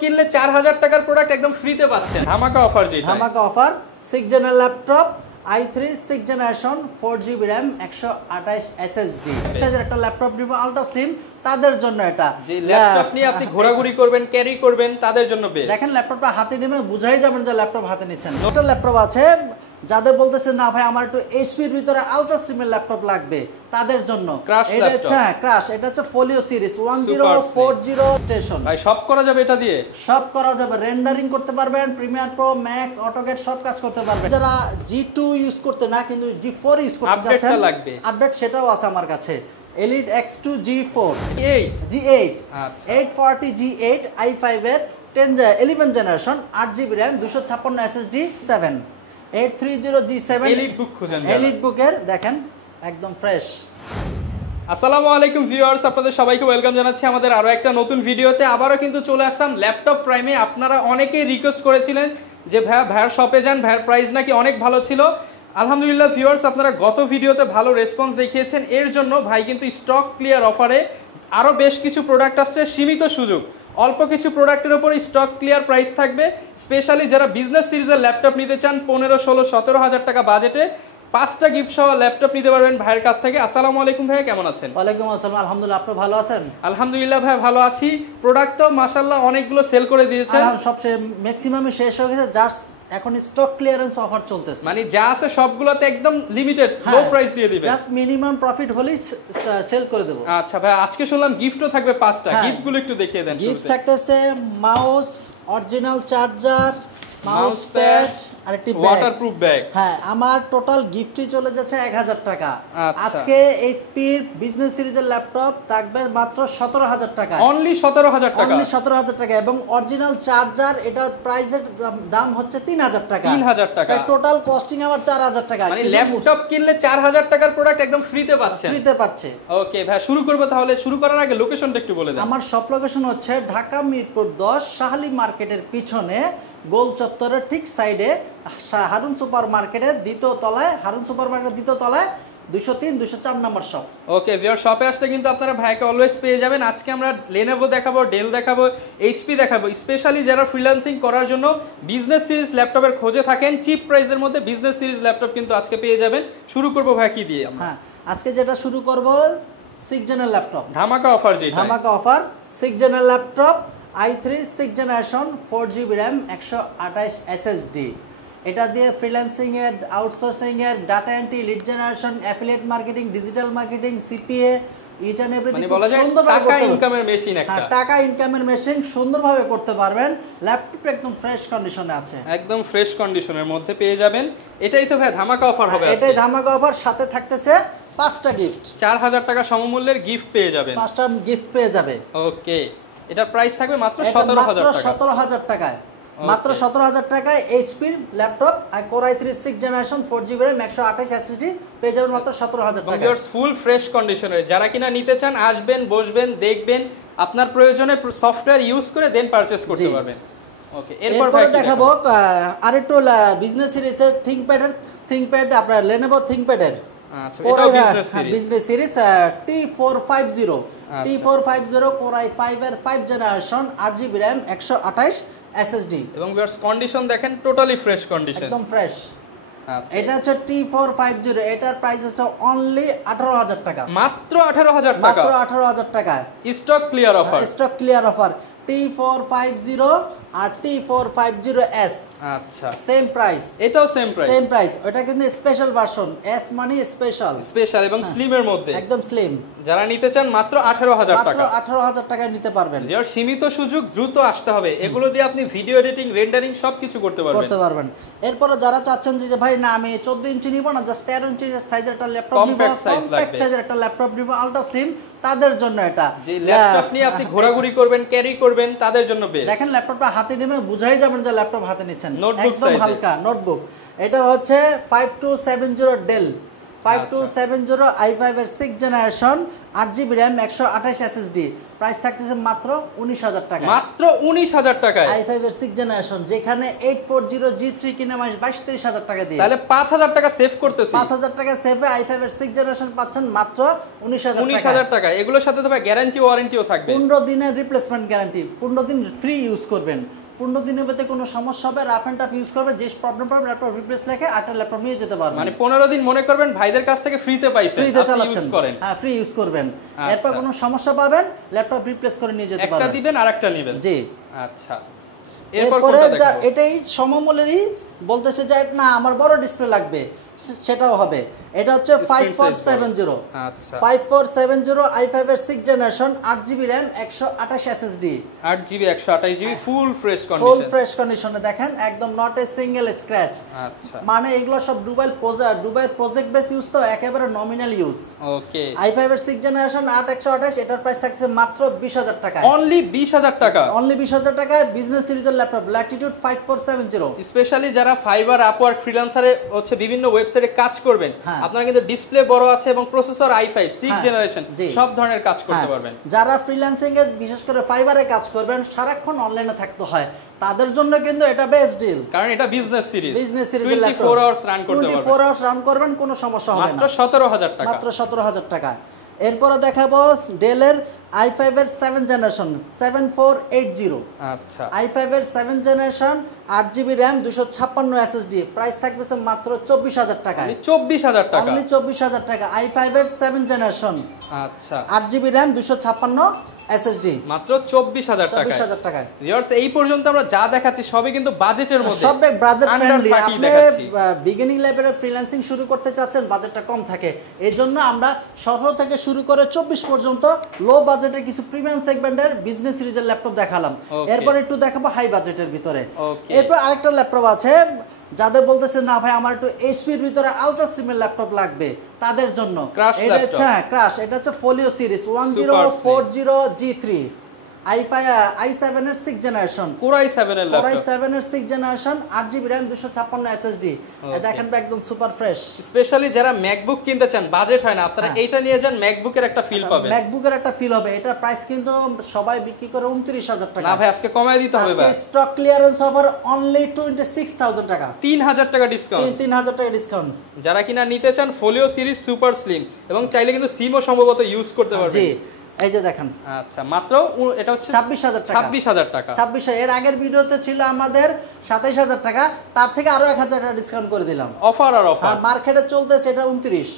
কিনলে 4000 টাকার প্রোডাক্ট একদম ফ্রিতে পাচ্ছেন। ধামাকা অফার যেটা, ধামাকা offer 6 gen laptop i3 6 generation 4GB RAM 128 SSD সাইজের একটা ল্যাপটপ নিব আলট্রা স্লিম, তাদের জন্য এটা। যে ল্যাপটপ নিয়ে আপনি ঘোরাঘুরি করবেন, ক্যারি করবেন, তাদের জন্য বেস্ট। দেখেন ল্যাপটপটা হাতে নিয়ে বুঝাই যাবেন যে ল্যাপটপ হাতে নিছেন। একটা ল্যাপটপ আছে যাদের বলতেছেন না ভাই আমার একটু এইচপির ভিতরে আলট্রা স্লিমের ল্যাপটপ লাগবে, তাদের জন্য এটা হচ্ছে ক্রাশ, এটা হচ্ছে ফোলিও সিরিজ 1040 স্টেশন। ভাই সব করা যাবে এটা দিয়ে, সব করা যাবে, রেন্ডারিং করতে পারবেন, প্রিমিয়ার প্রো ম্যাক্স অটোক্যাড সব কাজ করতে পারবেন। যারা G2 ইউজ করতে না কিন্তু G4 ইউজ করতে যাচ্ছেন, আপডেট সেটাও আছে আমার কাছে। Elite X2 G4 G8 840 G8 i5 এর 11 generation 8GB RAM 256 SSD 7 830 G7 elite book খুঁজেন, এলিট বুকের দেখেন একদম ফ্রেশ। আসসালামু আলাইকুম ভিউয়ার্স, আপনাদের সবাইকে ওয়েলকাম জানাচ্ছি আমাদের আরো একটা নতুন ভিডিওতে। আবারও কিন্তু চলে আসলাম ল্যাপটপ প্রাইমে। আপনারা অনেকেই রিকোয়েস্ট করেছিলেন যে ভাইয়ার শপে যান, ভাইয়ার প্রাইস নাকি অনেক ভালো ছিল। আলহামদুলিল্লাহ ভিউয়ার্স, আপনারা গত ভিডিওতে ভালো রেসপন্স দেখিয়েছেন, এর জন্য ভাই কিন্তু স্টক ক্লিয়ার অফারে আরও বেশ কিছু প্রোডাক্ট আসছে, সীমিত সুযোগ, অল্প কিছু প্রোডাক্টের উপর স্টক ক্লিয়ার প্রাইস থাকবে। স্পেশালি যারা বিজনেস সিরিজের ল্যাপটপ নিতে চান 15, 16, 17 হাজার টাকা বাজেটে 5টা গিফট সহ ল্যাপটপ নিতে পারবেন ভাইয়ের কাছ থেকে। আসসালামু আলাইকুম ভাইয়া, কেমন আছেন? ওয়ালাইকুম আসসালাম, আলহামদুলিল্লাহ, আপনি ভালো আছেন? আলহামদুলিল্লাহ ভাই ভালো আছি। প্রোডাক্ট তো মাশাআল্লাহ অনেকগুলো সেল করে দিয়েছেন, সবচেয়ে ম্যাক্সিমামই শেষ হয়ে গেছে, জাস্ট এখন স্টক ক্লিয়ারেন্স অফার চলতেছে। মানে যা আছে সবগুলোতে একদম লিমিটেড লো প্রাইস দিয়ে দিবেন, জাস্ট মিনিমাম প্রফিট হলেই সেল করে দেব। আচ্ছা ভাই, আজকে শুনলাম গিফটও থাকবে 5টা, গিফটগুলো একটু দেখিয়ে দেন। গিফট থাকতেছে mouse, original charger, mouse pad আর একটি ওয়াটারপ্রুফ ব্যাগ। হ্যাঁ, আমার টোটাল গিফটই চলে যাচ্ছে 1000 টাকা। আজকে এইচপি বিজনেস সিরিজের ল্যাপটপ থাকবে মাত্র 17000 টাকা, অনলি 17000 টাকা, অনলি 17000 টাকা। এবং অরিজিনাল চার্জার এটার প্রাইসের দাম হচ্ছে 3000 টাকা, 3000 টাকা। টোটাল কস্টিং আমার 4000 টাকা। মানে ল্যাপটপ কিনলে 4000 টাকার প্রোডাক্ট একদম ফ্রিতে পাচ্ছেন, ফ্রিতে পাচ্ছে। ওকে ভাই, শুরু করব তাহলে। শুরু করার আগে লোকেশনটা একটু বলে দেন। আমার শপ লোকেশন হচ্ছে ঢাকা মিরপুর 10 শাহালি মার্কেটের পিছনে গোল চত্বরের ঠিক সাইডে হারুন সুপার মার্কেটের দ্বিতীয় তলায়, হারুন সুপার মার্কেটের দ্বিতীয় তলায় 203 204 নম্বর শপ। ওকে ভিউয়ার, শপে আসলে কিন্তু আপনারা ভাইকে অলওয়েজ পেয়ে যাবেন। আজকে আমরা লেনোভো দেখাবো, ডেল দেখাবো, এইচপি দেখাবো। স্পেশালি যারা ফ্রিল্যান্সিং করার জন্য বিজনেস সিরিজ ল্যাপটপের খোঁজে থাকেন, চিপ প্রাইসের মধ্যে বিজনেস সিরিজ ল্যাপটপ কিন্তু আজকে পেয়ে যাবেন। শুরু করব ভাই কি দিয়ে? হ্যাঁ, আজকে যেটা শুরু করব 6 জেনার ল্যাপটপ, ধামাকা অফার যেটা, ধামাকা offer 6 gen laptop i3 6 generation 4GB RAM 128 SSD। এটা দিয়ে ফ্রিল্যান্সিং এর, আউটসোর্সিং এর, data entry, lead generation, affiliate marketing, digital marketing, CPA, each and everything সুন্দরভাবে টাকা ইনকামের মেশিন একটা। টাকা ইনকামের মেশিন সুন্দরভাবে করতে পারবেন। ল্যাপটপ একদম ফ্রেশ কন্ডিশনে আছে, একদম ফ্রেশ কন্ডিশনের মধ্যে পেয়ে যাবেন। এটাই তো ভাই ধামাকা অফার হবে। এটাই ধামাকা অফার, সাথে থাকতেছে 5টা গিফট, 4000 টাকা সমমূল্যের গিফট পেয়ে যাবেন, 5টা গিফট পেয়ে যাবে। ওকে, এটার প্রাইস থাকবে মাত্র 17000 টাকা, 17000 টাকায়, মাত্র 17000 টাকায় এইচপির laptop Core i3 6 generation 4GB RAM 128 SSD পেয়ে যাবেন মাত্র 17000 টাকা। ভিউয়ার্স, ফুল ফ্রেশ কন্ডিশনের যারা কিনা নিতে চান, আসবেন, বসবেন, দেখবেন, আপনার প্রয়োজনে সফটওয়্যার ইউজ করে দেন পারচেজ করতে পারবেন। ওকে, এরপর ভাই দেখাবো আরেকটু বিজনেস সিরিজের থিংকপ্যাড, আপনার Lenovo ThinkPad-এর, আচ্ছা এটা business series T450 T450 Core i5 এর 5 জেনারেশন 8GB RAM 128 SSD। এবং ভিউয়ার্স কন্ডিশন দেখেন, টোটালি ফ্রেশ কন্ডিশন, একদম ফ্রেশ। আচ্ছা, এটা হচ্ছে T450, এটার প্রাইস হচ্ছে অনলি 18000 টাকা, মাত্র 18000 টাকা, মাত্র 18000 টাকা। Stock clear offer, stock clear offer. T450 আর T450S, আচ্ছা সেম প্রাইস, এটাও সেম প্রাইস, সেম প্রাইস। ওটা কিন্তু স্পেশাল ভার্সন, S মানে স্পেশাল, স্পেশাল এবং স্লিম এর মধ্যে, একদম স্লিম। যারা নিতে চান মাত্র 18000 টাকা, মাত্র 18000 টাকায় নিতে পারবেন। এর সীমিত সুযোগ, দ্রুত আসতে হবে। এগুলো দিয়ে আপনি ভিডিও এডিটিং, রেন্ডারিং সবকিছু করতে পারবেন। এরপর যারা চাচ্ছেন যে ভাই না আমি 14 ইঞ্চি নিব না, জাস্ট 13 ইঞ্চি সাইজের একটা ল্যাপটপ নিব, কম্প্যাক্ট সাইজের একটা ল্যাপটপ নিব আলট্রা স্লিম, তাদের জন্য এটা। যে ল্যাপটপ নিয়ে আপনি ঘোরাঘুরি করবেন, ক্যারি করবেন, তাদের জন্য বেস্ট। দেখেন ল্যাপটপটা হাতে নিয়ে বুঝাই যাবেন যে ল্যাপটপ হাতে নিছেন, নোটবুক একদম হালকা নোটবুক। এটা হচ্ছে 5270 ডেল 5270 i5 এর 6 generation 8GB RAM 128 SSD price থাকতেছে মাত্র 19000 টাকা। মাত্র 19000 টাকায় i5 এর 6th জেনারেশন, যেখানে 840G3 কিনে মাস 22-23 টাকা দিয়ে, তাহলে 5000 টাকা সেভ করতেছি। 5000 টাকা সেভে i5 এর 6th জেনারেশন পাচ্ছেন মাত্র 19000 টাকা। এগুলোর সাথে তো ভাই গ্যারান্টি ওয়ারেন্টিও থাকবে, 15 দিনের রিপ্লেসমেন্ট গ্যারান্টি, 15 দিন ফ্রি ইউজ করবেন। 15 দিনের মধ্যে কোনো সমস্যা হবে, রাফ এন্ড টাফ ইউজ করবেন, যে প্রবলেম পাবেন ল্যাপটপ রিপ্লেস লেখে আরেকটা ল্যাপটপ নিয়ে যেতে পারবেন। মানে 15 দিন মনে করবেন ভাইদের কাছ থেকে ফ্রিতে পাইছেন, ফ্রিতে আপনি চালাচ্ছেন, ইউজ করেন। হ্যাঁ ফ্রি ইউজ করবেন। এরপর কোনো সমস্যা পাবেন ল্যাপটপ রিপ্লেস করে নিয়ে যেতে পারবেন, একটা দিবেন আরেকটা নেবেন। জি আচ্ছা, এরপরে এটাই সমমূল্যেরই বলতেছে যে না আমার বড় ডিসপ্লে লাগবে, সেটাও হবে। এটা হচ্ছে 5470, আচ্ছা 5470 i5 এর 6th generation, 8GB RAM 128 SSD, 8GB 128GB full fresh ফুল কন্ডিশন, ফ্রেশ কন্ডিশনে দেখেন একদম নট এ সিঙ্গেল স্ক্র্যাচ। আচ্ছা মানে এগুলো সব দুবাই প্রজেক্ট বেস ইউজ, তো একেবারে নমিনাল ইউজ। ওকে, i5 এর 6th জেনারেশন 8128, এটার প্রাইস থাকছে মাত্র 20000 টাকা, অনলি 20000 টাকা, অনলি 20000 টাকায় বিজনেস সিরিজের ল্যাপটপ ল্যাটিটিউড 5470। স্পেশালি যারা ফাইবার, আপওয়ার্ক, ফ্রিল্যান্সারে হচ্ছে বিভিন্ন ওয়েবসাইটে কাজ করবেন, আপনারা কিন্তু ডিসপ্লে বড় আছে এবং প্রসেসর i5 6th জেনারেশন সব ধরনের কাজ করতে পারবেন। যারা ফ্রিল্যান্সিং এ বিশেষ করে ফাইবারে কাজ করবেন, সারাক্ষণ অনলাইনে থাকতে হয়, তাদের জন্য কিন্তু এটা বেস্ট ডিল, কারণ এটা বিজনেস সিরিজ 24 আওয়ার্স রান করতে পারবেন, 24 আওয়ার্স রান করবেন, কোনো সমস্যা হবে না, মাত্র 17000 টাকা, মাত্র 17000 টাকা। এরপরে দেখাবো ডেলের i5 এর 7th জেনারেশন 7480, আচ্ছা i5 এর 7th generation 8GB RAM 256 SSD, price থাকবে মাত্র 24000 টাকা, 24000 টাকা, অনলি 24000 টাকা। i5 এর 7th জেনারেশন, আচ্ছা 8GB RAM 256 SSD, মাত্র 24000 টাকা, 24000 টাকায়। ভিউয়ার্স এই পর্যন্ত আমরা যা দেখাচ্ছি সবই কিন্তু বাজেটের মধ্যে, সব বাজেট ফ্রেন্ডলি। আপনি দেখাচ্ছি বিগিনিং লেভেলের ফ্রিল্যান্সিং শুরু করতে চাচ্ছেন, বাজেটটা কম থাকে, এজন্য আমরা 17 থেকে শুরু করে 24 পর্যন্ত লো বাজেটের কিছু প্রিমিয়াম সেগমেন্টের বিজনেস সিরিজের ল্যাপটপ দেখালাম। এরপর একটু দেখাবো হাই বাজেটের ভিতরে। এরপর আরেকটা ল্যাপটপ আছে যাদের বলতেছে না ভাই আমার একটু এইচপির ভিতরে আলট্রা স্লিমের ল্যাপটপ লাগবে, তাদের জন্য এটা হচ্ছে ক্রাশ, এটা হচ্ছে ফোলিও সিরিজ 1040G3, i7 এর 6th জেনারেশন, Core i7 এর ল্যাপটপ, Core i7 এর 6th generation, 8GB RAM 256 SSD, দেখেন একদম সুপার ফ্রেশ। স্পেশালি যারা ম্যাকবুক কিনতে চান, বাজেট হয় না, আপনারা এইটা নিয়ে যান, ম্যাকবুকের একটা ফিল পাবেন, ম্যাকবুকের একটা ফিল হবে। এটার প্রাইস কিন্তু সবাই বিক্রি করে 29000 টাকা। না ভাই আজকে কমায় দিতে হবে ভাই, স্টক ক্লিয়ারেন্স অফার অনলি 26000 টাকা, 3000 টাকা ডিসকাউন্ট, 3000 টাকা ডিসকাউন্ট। যারা কিনা নিতে চান ফোলিও সিরিজ সুপার স্লিম, এবং চাইলে কিন্তু সিমও সম্ভবত ইউজ করতে পারবেন। জি এই যে দেখেন, আচ্ছা মাত্র এটা হচ্ছে 26000 টাকা, 26000 টাকা, 26। এর আগের ভিডিওতে ছিল আমাদের 27000 টাকা, তার থেকে আরো 1000 টাকা ডিসকাউন্ট করে দিলাম, অফার আর অফার। মার্কেটে চলতেছে এটা 29,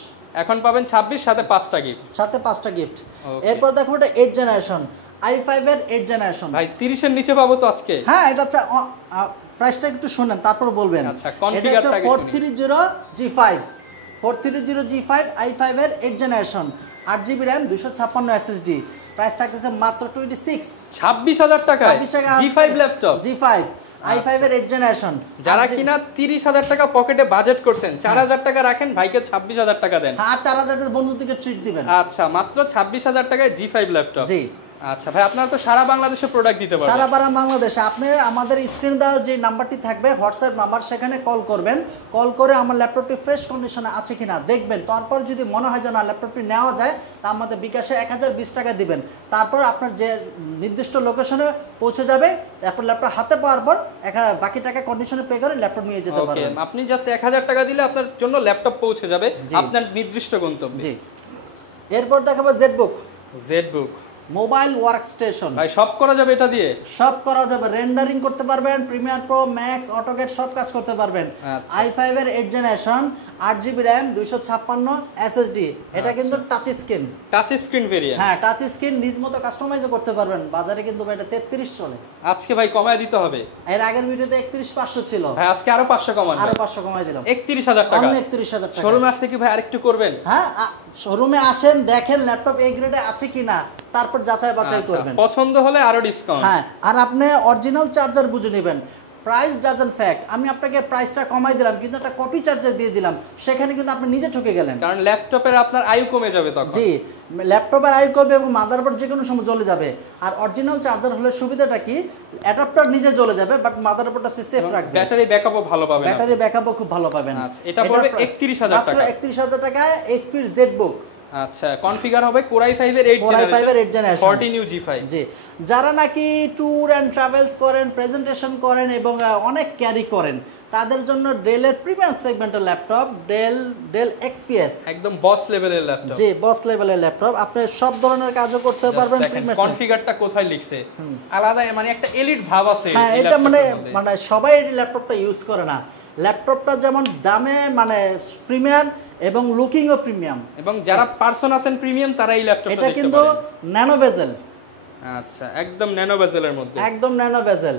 এখন পাবেন 26 সাথে 5টা গিফট, সাথে 5টা গিফট। এরপর দেখো এটা 8th জেনারেশন, i5 এর 8th জেনারেশন। ভাই 30 এর নিচে পাবো তো আজকে? হ্যাঁ এটা হচ্ছে প্রাইসটা একটু শুনেন তারপর বলবেন। আচ্ছা এটা হচ্ছে 430G5, 430G5 i5 এর 8th generation, 8GB RAM 256 SSD, price থাকতেছে মাত্র 26000 টাকায় G5 ল্যাপটপ, G5 i5 এর 8th জেনারেশন। যারা কিনা 30000 টাকা পকেটে বাজেট করছেন, 4000 টাকা রাখেন, ভাইকে 26000 টাকা দেন, আর 4000 এর বন্ধুদেরকে ট্রিট দিবেন। আচ্ছা মাত্র 26000 টাকায় G5 ল্যাপটপ। জি আচ্ছা ভাই আপনারা তো সারা বাংলাদেশে প্রোডাক্ট দিতে পারবেন, সারা বাংলাদেশে। আপনি আমাদের স্ক্রিন দেওয়া যে নাম্বারটি থাকবে হোয়াটসঅ্যাপ নাম্বার, সেখানে কল করবেন, কল করে আমার ল্যাপটপটি ফ্রেশ কন্ডিশনে আছে কিনা দেখবেন। তারপর যদি মনে হয় যে না ল্যাপটপটি নেওয়া যায়, তা আমাদের বিকাশে 1020 টাকা দিবেন, তারপর আপনার যে নির্দিষ্ট লোকেশনে পৌঁছে যাবে, তারপর ল্যাপটপ হাতে পাওয়ার পর বাকি টাকা কন্ডিশনে পে করে ল্যাপটপ নিয়ে যেতে পারবেন। আপনি জাস্ট 1000 টাকা দিলে আপনার জন্য ল্যাপটপ পৌঁছে যাবে আপনার নির্দিষ্ট গন্তব্যে। জি এরপর দেখাবো জেটবুক মোবাইল ওয়ার্কস্টেশন। ভাই সব করা যাবে এটা দিয়ে, সব করা যাবে, রেন্ডারিং করতে পারবেন, প্রিমিয়ার প্রো, ম্যাক্স, অটোক্যাড সব কাজ করতে পারবেন। i5 এর 8th generation, 8GB RAM 256 SSD, এটা কিন্তু টাচ স্ক্রিন ভেরিয়েন্ট। হ্যাঁ টাচ স্ক্রিন, নিজ মতো কাস্টমাইজও করতে পারবেন। বাজারে কিন্তু এটা 33 চলে, আজকে ভাই কমায় দিতে হবে। এর আগের ভিডিওতে 31500 ছিল, ভাই আজকে আরো 500 কমান, আরো 500 কমাই দিলাম, 31000 টাকা, অনলি 31000 টাকা। শোরুমে আসলে কি ভাই আরেকটু করবেন? হ্যাঁ শোরুমে আসেন, দেখেন ল্যাপটপ এই গ্রেডে আছে কিনা, তারপর যাচাই বাছাই করবেন, পছন্দ হলে আরো ডিসকাউন্ট। হ্যাঁ আর আপনি অরিজিনাল চার্জার বুঝে নেবেন, প্রাইস ডাজন্ট ফ্যাক্ট। আমি আপনাকে প্রাইসটা কমাই দিলাম কিন্তু একটা কপি চার্জার দিয়ে দিলাম, সেখানে কিন্তু আপনি নিজে ঠকে গেলেন, কারণ ল্যাপটপের আপনার আয়ু কমে যাবে তখন। জি ল্যাপটপের আয়ু কমবে এবং মাদারবোর্ড যে কোনো সময় জ্বলে যাবে। আর অরিজিনাল চার্জার হলে সুবিধাটা কি, অ্যাডাপ্টার নিজে জ্বলে যাবে বাট মাদারবোর্ডটা সেফ রাখবে, ব্যাটারি ব্যাকআপও ভালো পাবেন, ব্যাটারি ব্যাকআপও খুব ভালো পাবেন। আচ্ছা এটা পড়বে 31000 টাকা, মাত্র 31000 টাকায় এইচপির জেটবুক আচ্ছা কনফিগার হবে Core i5 এর 8 জেনারেশন 14 নিউ G5 জি যারা নাকি ট্যুর এন্ড ট্রাভেলস করেন প্রেজেন্টেশন করেন এবং অনেক ক্যারি করেন তাদের জন্য ডেলের প্রিমিয়াম সেগমেন্টের ল্যাপটপ ডেল XPS একদম বস লেভেলের ল্যাপটপ জি বস লেভেলের ল্যাপটপ আপনি সব ধরনের কাজও করতে পারবেন প্রিমিয়াম কনফিগারটা কোথায় লিখছে আলাদা মানে একটা এলিট ভাব আছে হ্যাঁ এটা মানে সবাই এই ল্যাপটপটা ইউজ করে না ল্যাপটপটা যেমন দামে মানে প্রিমিয়াম এবং লুকিংও প্রিমিয়াম এবং যারা পারসন আছেন প্রিমিয়াম তারা এই ল্যাপটপটা এটা কিন্তু ন্যানো বেজেল আচ্ছা একদম ন্যানো বেজেলের মধ্যে একদম ন্যানো বেজেল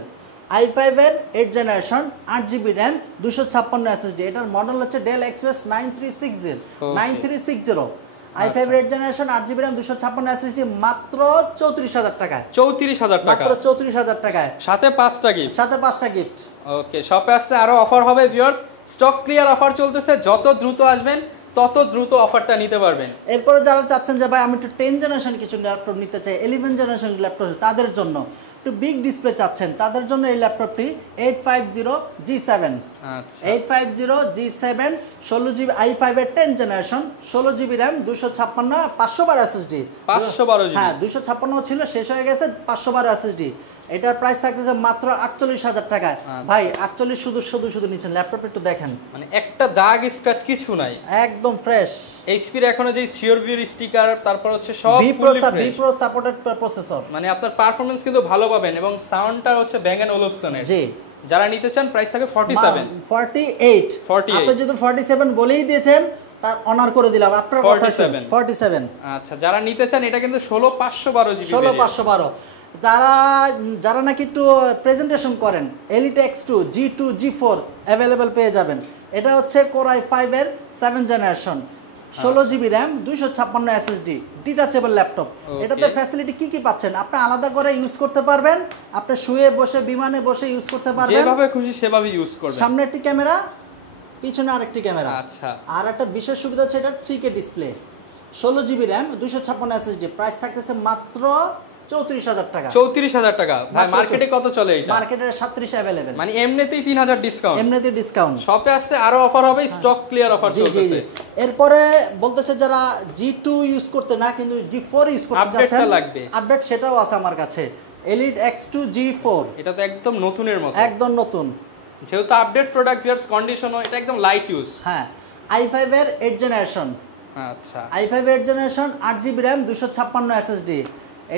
i5 এর 8 জেনারেশন 8GB RAM 256 SSD এটার মডেল হচ্ছে Dell XPS 9360 i5 এর 8 জেনারেশন 8GB RAM 256 SSD মাত্র 34000 টাকায় 34000 টাকা মাত্র 34000 টাকায় সাথে 5টা গিফট ওকে শপে আসলে আরো অফার হবে ভিউয়ার্স স্টক ক্লিয়ার অফার চলতেছে যত দ্রুত আসবেন তত দ্রুত অফারটা নিতে পারবেন এরপরে যারা চাচ্ছেন যে ভাই আমি একটু 10 জেনারেশন কিছু ল্যাপটপ নিতে চাই 11 জেনারেশন ল্যাপটপ তাদের জন্য একটু বিগ ডিসপ্লে চাচ্ছেন তাদের জন্য এই ল্যাপটপটি 850G7 আচ্ছা 850G7 16GB i5 এর 10 জেনারেশন 16GB RAM 256 512 SSD 512 হ্যাঁ 256 ছিল শেষ হয়ে গেছে 512 SSD এটার প্রাইস থাকতেছে মাত্র 48000 টাকায় ভাই 48 শুধু নিচেন ল্যাপটপ একটু দেখেন মানে একটা দাগ স্ক্র্যাচ কিছু নাই একদম ফ্রেশ HP এর এখনো যে সিওরভির স্টিকার তারপর হচ্ছে সব বি প্রো সাপোর্টেড প্রসেসর মানে আপনার পারফরম্যান্স কিন্তু ভালো পাবেন এবং সাউন্ডটা হচ্ছে Bang & Olufsen এর জি যারা নিতে চান প্রাইস থাকে 48 আপনি যদি 47 বলেই দিয়েছেন তার অনার করে দিলাম আপনার কথা 47 আচ্ছা যারা নিতে চান এটা কিন্তু 16512 জিবি 16512 যারা নাকি একটু প্রেজেন্টেশন করেন Elite X2 G2 G4 available পেয়ে যাবেন এটা হচ্ছে Core i5 এর 7 generation 16GB RAM 256 SSD detachable laptop এটাতে ফ্যাসিলিটি কি পাচ্ছেন আপনি আলাদা করে ইউজ করতে পারবেন আপনি শুয়ে বসে বিমানে বসে ইউজ করতে পারবেন যেভাবে খুশি সেভাবে ইউজ করবেন সামনে একটি ক্যামেরা পিছনে আরেকটি ক্যামেরা আচ্ছা আর একটা বিশেষ সুবিধা হচ্ছে এটা 3K display 16GB RAM 256 SSD price থাকতেছে মাত্র 34000 টাকা 34000 টাকা ভাই মার্কেটে কত চলে এটা মার্কেটে 37 अवेलेबल মানে এমনিতেই 3000 ডিসকাউন্ট এমনিতেই ডিসকাউন্ট শপে আসছে আরো অফার হবে স্টক ক্লিয়ার অফার চলতেছে এরপরে বলতেছে যারা G2 ইউজ করতে না কিন্তু G4 ইউজ করতে যাচ্ছেন আপডেট সেটাও আছে আমার কাছে Elite X2 G4 এটা তো একদম নতুনের মতো একদম নতুন যেহেতু আপডেট প্রোডাক্ট ভিউয়ার্স কন্ডিশনও এটা একদম লাইট ইউজ হ্যাঁ i5 এর 8 জেনারেশন আচ্ছা i5 এর 8 জেনারেশন 8GB RAM 256 SSD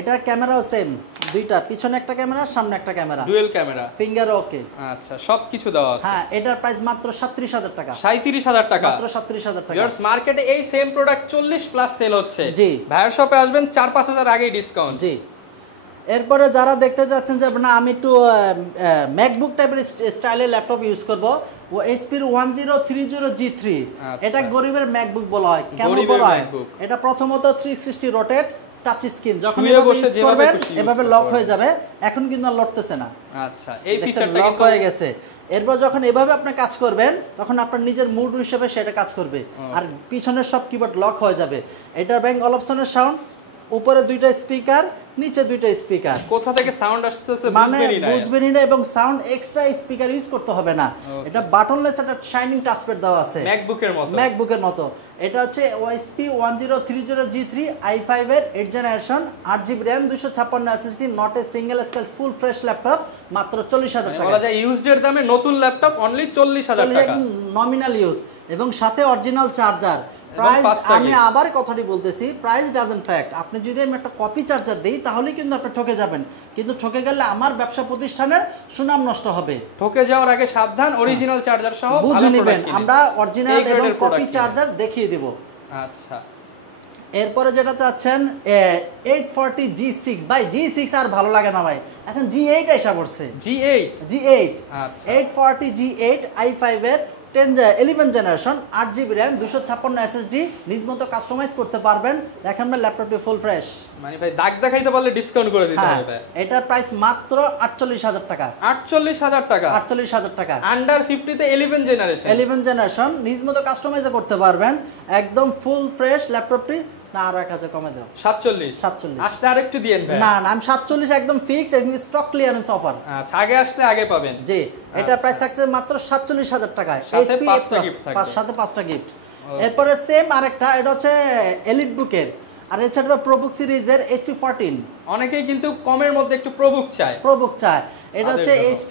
এটার ক্যামেরাও সেম দুইটা পিছনে একটা ক্যামেরা সামনে একটা ক্যামেরা ডুয়াল ক্যামেরা ফিঙ্গার ওকে আচ্ছা সবকিছু দেওয়া আছে হ্যাঁ এটার প্রাইস মাত্র 37000 টাকা 37000 টাকা মাত্র 37000 টাকা ভিউয়ার্স মার্কেটে এই সেম প্রোডাক্ট 40 প্লাস সেল হচ্ছে জি ভাইয়ের শপে আসবেন 4-5000 আগেই ডিসকাউন্ট জি এরপরে যারা দেখতে যাচ্ছেন যে না আমি একটু ম্যাকবুক টাইপের স্টাইলের ল্যাপটপ ইউজ করব ও HP 1030G3 এটা গরিবের ম্যাকবুক বলা হয় কেন বলা হয় এটা প্রথমত 360 রোটেট টাচ স্ক্রিন যখন ইউজ করবেন এভাবে লক হয়ে যাবে এখন কিন্তু আর লড়তেছে না আচ্ছা এই ফিচারটা লক হয়ে গেছে এরপর যখন এভাবে আপনি কাজ করবেন তখন আপনার নিজের মুড হিসেবে সেটা কাজ করবে আর পিছনের সব কিবোর্ড লক হয়ে যাবে এটা Bang & Olufsen এর সাউন্ড উপরে দুইটা স্পিকার নিচে দুইটা স্পিকার কোথা থেকে সাউন্ড আসতেছে বুঝবেনই না এবং সাউন্ড এক্সট্রা স্পিকার ইউজ করতে হবে না এটা বাটনলেস একটা শাইনিং টাচপ্যাড দেওয়া আছে ম্যাকবুকের মতো এটা হচ্ছে OSP 1030G3 i5 এর 8 generation 8GB RAM 256 SSD not a single scale full fresh laptop মাত্র 40000 টাকা বলা যায় ইউজড এর দামে নতুন ল্যাপটপ অনলি 40000 টাকা নমিনাল ইউজ এবং সাথে অরিজিনাল চার্জার প্রাইস আমি আবার কথাটি বলতেছি প্রাইস ডাজন্ট ফ্যাক্ট আপনি যদি আমি একটা কপি চার্জার দেই তাহলে কিন্তু আপনি ঠকে যাবেন কিন্তু ঠকে গেলে আমার ব্যবসা প্রতিষ্ঠানের সুনাম নষ্ট হবে ঠকে যাওয়ার আগে সাবধান অরিজিনাল চার্জার সহ বুঝে নেবেন আমরা অরিজিনাল এবং কপি চার্জার দেখিয়ে দেব আচ্ছা এরপরে যেটা চাচ্ছেন 840G6 ভাই G6 আর ভালো লাগে না ভাই এখন G8 এসে পড়ছে G8 আচ্ছা 840G8 i5 এর 11 জেনারেশন 8GB RAM 256 SSD নিজ মতো কাস্টমাইজ করতে পারবেন দেখেন না ল্যাপটপটি ফুল ফ্রেশ মানে ভাই দাগ দেখাইতে পারলে ডিসকাউন্ট করে দিতে হবে এটার প্রাইস মাত্র 48000 টাকা 48000 টাকা আন্ডার 50 তে 11 জেনারেশন নিজ মতো কাস্টমাইজ করতে পারবেন একদম ফুল ফ্রেশ ল্যাপটপটি না আরো 1000 কমে দাও 47 আসলে আরেকটু দিয়েন ভাই না আমি 47 একদম ফিক্স এমনি স্টক ক্লিয়ারেন্স অফার আচ্ছা আগে আসলে আগে পাবেন জি এটা প্রাইস থাকছে মাত্র 47000 টাকায় সাথে 5টা গিফট থাকবে সাথে 5টা গিফট এরপরে সেম আরেকটা, এটা হচ্ছে এলিট বুকের, আর এছাড়া প্রোবুক সিরিজের SP14। অনেকেই কিন্তু কমের মধ্যে একটু প্রোবুক চায়। এটা হচ্ছে HP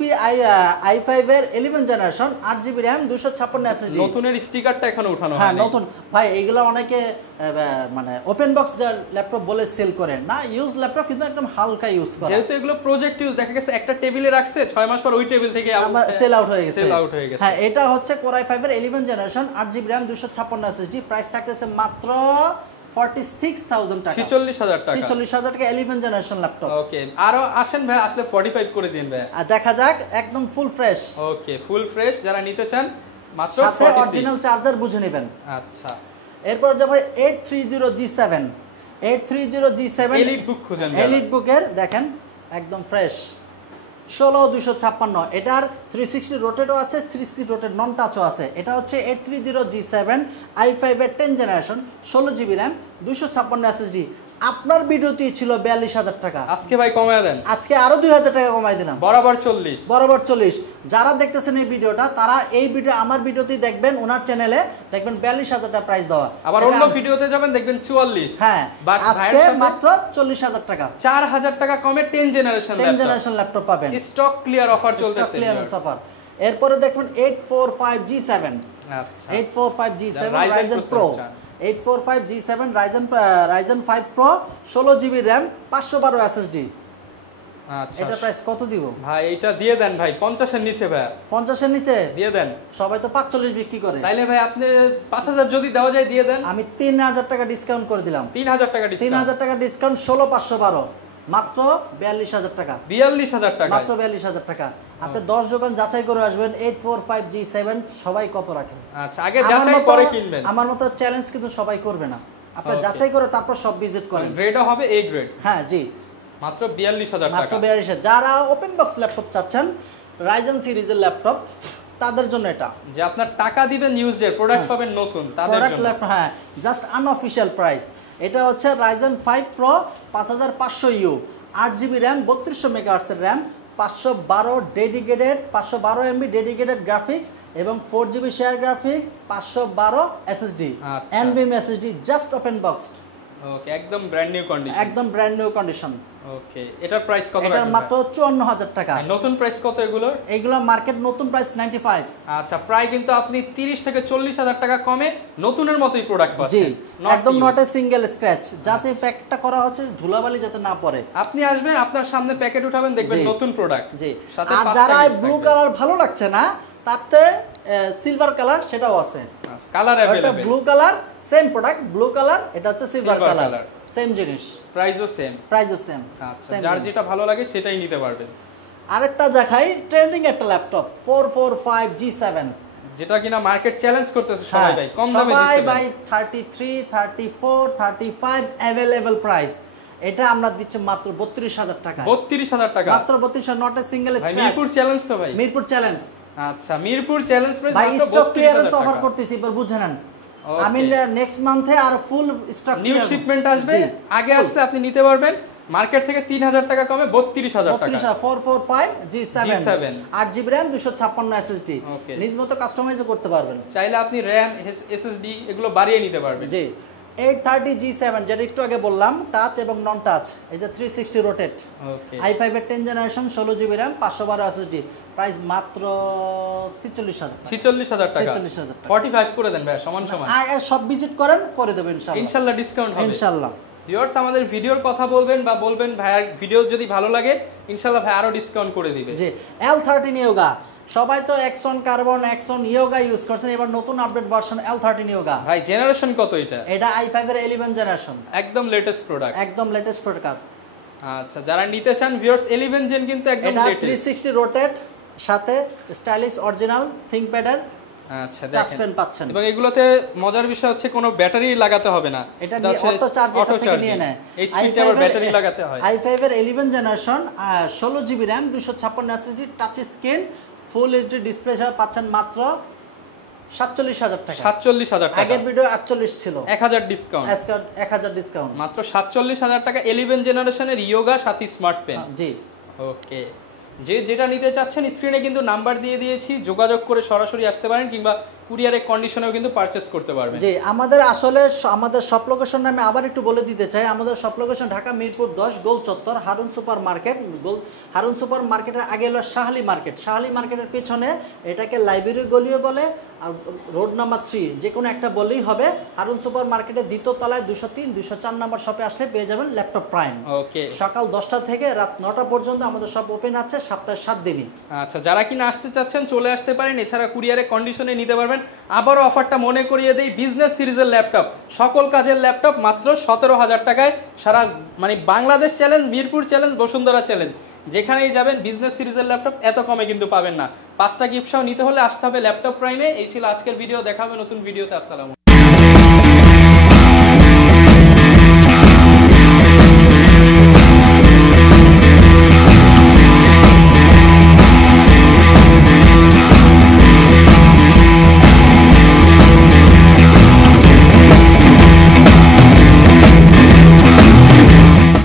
i5 এর 11 জেনারেশন, 8GB RAM, 256 SSD। নতুনের স্টিকারটা এখনো উঠানো হয়নি। হ্যাঁ নতুন ভাই, এগুলো অনেকে মানে ওপেন বক্স ল্যাপটপ বলে সেল করে না, ইউজ ল্যাপটপ কিন্তু একদম হালকা ইউজ করে, যেহেতু এগুলো প্রজেক্ট ইউজ, দেখা গেছে একটা টেবিলে রাখছে 6 মাস পর ওই টেবিল থেকে সেল আউট হয়ে গেছে। হ্যাঁ এটা হচ্ছে Core i5 এর 11 generation, 8GB RAM, 256 SSD। Price থাকতেছে মাত্র 46,000 টাকা, 46,000 টাকা, 46,000 টাকা 11 জেনারেশন ল্যাপটপ। ওকে, আরো আসেন ভাই, আসলে 45 করে দিন ভাই। আর দেখা যাক, একদম ফুল ফ্রেশ। ওকে, ফুল ফ্রেশ যারা নিতে চান মাত্র 46, সাথে অরিজিনাল চার্জার বুঝে নেবেন। আচ্ছা, এরপর যাব 830G7, 830G7 এলিট বুক খুঁজেন, এলিট বুকের দেখেন একদম ফ্রেশ, 16256। এটার 360 রোটেটও আছে, 360 রোটেট নন টাচও আছে। এটা হচ্ছে 830G7 i5 এর 10 জেনারেশন, 16GB RAM, 256 SSD। আপনার ভিডিওটি ছিল 42,000 টাকা, আজকে ভাই কমায় দেন, আজকে আরো 2,000 টাকা কমাই দিলাম, বরাবর 40। যারা দেখতেছেন এই ভিডিওটা, তারা এই ভিডিও আমার ভিডিওতেই দেখবেন, ওনার চ্যানেলে দেখবেন 42,000 টাকা প্রাইস দেওয়া, আবার অন্য ভিডিওতে যাবেন দেখবেন 44। হ্যাঁ, আজকে মাত্র 40,000 টাকা, 4,000 টাকা কমে 10 জেনারেশন ল্যাপটপ পাবেন। স্টক ক্লিয়ার অফার চলতেছে, ক্লিয়ারেন্স অফার। এরপরে দেখুন 845G7, আচ্ছা 845G7 Ryzen Pro, 845G7 Ryzen 5 Pro, 16GB RAM, 512 SSD। আচ্ছা, এটা প্রাইস কত দিব ভাই? এটা দিয়ে দেন ভাই, 50 এর নিচে ভাই, 50 এর নিচে দিয়ে দেন। সবাই তো 45 বিক্রি করে, তাইলে ভাই আপনি 5,000 যদি দেওয়া যায় দিয়ে দেন। আমি 3,000 টাকা ডিসকাউন্ট করে দিলাম, 3,000 টাকা ডিসকাউন্ট, 3,000 টাকা ডিসকাউন্ট, 16,512, মাত্র 42,000 টাকা, 42,000 টাকা, মাত্র 42,000 টাকা। আপনি 10 দোকান যাচাই করে আসবেন, 845G7 সবাই কত রাখে। আচ্ছা, আগে যাচাই করে কিনবেন। আমার মতো চ্যালেঞ্জ কিন্তু সবাই করবে না, আপনি যাচাই করে তারপর সব ভিজিট করেন। গ্রেডও হবে A গ্রেড। হ্যাঁ জি, মাত্র 42,000 টাকা, মাত্র 42,000। যারা ওপেন বক্স ল্যাপটপ চাচ্ছেন, রাইজেন সিরিজের ল্যাপটপ, তাদের জন্য এটা, যে আপনার টাকা দিবেন ইউজের প্রোডাক্ট পাবেন নতুন, তাদের জন্য। হ্যাঁ, জাস্ট আনঅফিশিয়াল প্রাইস। এটা হচ্ছে Ryzen 5 Pro 5500U, 8GB RAM, 3200 MHz এর RAM, 512 dedicated, 512 MB dedicated graphics এবং 4GB share graphics, 512 SSD, NVMe SSD, just open boxed. Okay, একদম ব্র্যান্ড নিউ কন্ডিশন, একদম ব্র্যান্ড নিউ কন্ডিশন। ওকে, এটার price কত? এটা মাত্র 54,000 টাকা। নতুন প্রাইস কত এগুলোর? এইগুলো মার্কেট নতুন প্রাইস 95। আচ্ছা, প্রায় কিন্তু আপনি 30 থেকে 40,000 টাকা কমে নতুনের মতোই প্রোডাক্ট পাচ্ছেন। জি, একদম not a single scratch, just এই প্যাকটা করা হচ্ছে ধুলাবালি যাতে না পড়ে। আপনি আসবেন, আপনার সামনে প্যাকেট উঠাবেন, দেখবেন নতুন প্রোডাক্ট। জি, আর যারা ব্লু কালার ভালো লাগছে না, তাতে সিলভার কালার সেটাও আছে, কালার अवेलेबल। এটা blue colour, same product, blue colour, এটা হচ্ছে সিলভার কালার, সেম জিনিস, প্রাইসও সেম। আচ্ছা, যার যেটা ভালো লাগে সেটাই নিতে পারবেন। আরেকটা দেখাই, ট্রেন্ডিং একটা ল্যাপটপ 445G7, যেটা কিনা মার্কেট চ্যালেঞ্জ করতেছে সবাই ভাই, কম দামে দিচ্ছে ভাই, 33, 34, 35 अवेलेबल প্রাইস। এটা আমরা দিচ্ছি মাত্র 32,000 টাকা, 32,000 টাকা, মাত্র 32,000, not a single scratch. Mirpur challenge তো ভাই, মিরপুর চ্যালেঞ্জ। আচ্ছা, মিরপুর চ্যালেঞ্জ প্রাইস ভাই, মাত্র স্টক ক্লিয়ারেন্স 32,000 অফার টাকা করতেছি, এবার বুঝে নেন। আমি নেক্সট মান্থে আর ফুল স্টক নিউ শিপমেন্ট আসবে, আগে আসলে আপনি নিতে পারবেন মার্কেট থেকে 3,000 টাকা কমে 32,000 টাকা। 445G7 8GB RAM, 256 SSD, নিজ মতো কাস্টমাইজও করতে পারবেন। চাইলে আপনি RAM, SSD এগুলো বাড়িয়ে নিতে পারবেন। জি, 830G7 যেটা একটু আগে বললাম, টাচ এবং নন টাচ, এই যে 360 রোটেট, ওকে, i5 এর 10 generation, 16GB RAM, 512 SSD, price মাত্র 46,000 টাকা, 46,000 টাকা, 46,000 টাকা, 45 করে দেন ভাই, সমান সমান। আগে সব ভিজিট করেন, করে দেব ইনশাআল্লাহ, ইনশাআল্লাহ ডিসকাউন্ট হবে ইনশাআল্লাহ। ভিউয়ার্স, আমাদের ভিডিওর কথা বলবেন বা বলবেন ভাইয়ার ভিডিও যদি ভালো লাগে, ইনশাআল্লাহ ভাই আরো ডিসকাউন্ট করে দিবে। জি, L13 ইয়োগা, সবাই তো Axon carbon, Axon yoga use করছেন, এবার নতুন আপডেট ভার্সন L13 ইয়োগা। ভাই জেনারেশন কত এটা? এটা i5 এর 11 জেনারেশন, একদম লেটেস্ট প্রোডাক্ট, একদম লেটেস্ট প্রোডাক্ট। আচ্ছা, যারা নিতে চান ভিউয়ার্স, 11 জেন কিন্তু একদম লেটেস্ট, 360 রোটেট, সাথে স্টাইলিশ অরিজিনাল থিংকপ্যাডের আচ্ছা টাচ পেন পাচ্ছেন। এবং এগুলোতে মজার বিষয় হচ্ছে কোনো ব্যাটারি লাগাতে হবে না, এটা অটো চার্জ থেকে নিয়ে নেয়, এইচপি আবার ব্যাটারি লাগাতে হয়। i5 এর 11 generation, 16GB RAM, 256 SSD, touch screen, full HD display সহ পাচ্ছেন মাত্র 47,000 টাকা। 47,000 টাকা, আগের ভিডিও 48 ছিল, 1000 ডিসকাউন্ট, 1000 ডিসকাউন্ট, মাত্র 47,000 টাকা 11 জেনারেশনের ইয়োগা সাথে স্মার্ট পেন। জি, ওকে, যে যেটা নিতে চাচ্ছেন স্ক্রিনে কিন্তু নাম্বার দিয়ে দিয়েছি, যোগাযোগ করে সরাসরি আসতে পারেন, কিংবা কুরিয়ারে কন্ডিশনেও কিন্তু পারচেজ করতে পারবেন। জি, আমাদের আসলে আমাদের শপ লোকেশন আমি আবার একটু বলে দিতে চাই। আমাদের শপ লোকেশন ঢাকা মিরপুর 10 গোল চত্বর, Harun super market. Harun super মার্কেটের আগে হলো শাহালি মার্কেট। শাহালি মার্কেটের পেছনে এটাকে লাইব্রেরি গলিও বলে, আর রোড নাম্বার 3 যে কোনো একটা বললেই হবে। হারুন সুপার মার্কেটের দ্বিতীয় তলায় 203 204 নম্বর শপে আসলে পেয়ে যাবেন ল্যাপটপ প্রাইম। ওকে, সকাল 10টা থেকে রাত 9টা পর্যন্ত আমাদের শপ ওপেন আছে, সপ্তাহে 7 দিনই। আচ্ছা, যারা কিনা আসতে চাচ্ছেন চলে আসতে পারেন, এছাড়া কুরিয়ারে কন্ডিশনে নিতে পারবেন। আবারও অফারটা মনে করিয়ে দেই, বিজনেস সিরিজের ল্যাপটপ, সকল কাজের ল্যাপটপ মাত্র 17,000 টাকায়। সারা মানে Bangladesh challenge, Mirpur challenge, Bashundhara challenge, যেখানেই যাবেন বিজনেস সিরিজের ল্যাপটপ এত কমে কিন্তু পাবেন না। 5টা গিফট সহ নিতে হলে আসতে হবে ল্যাপটপ প্রাইমে। এই ছিল আজকের ভিডিও, দেখা হবে নতুন ভিডিওতে। আসসালামু।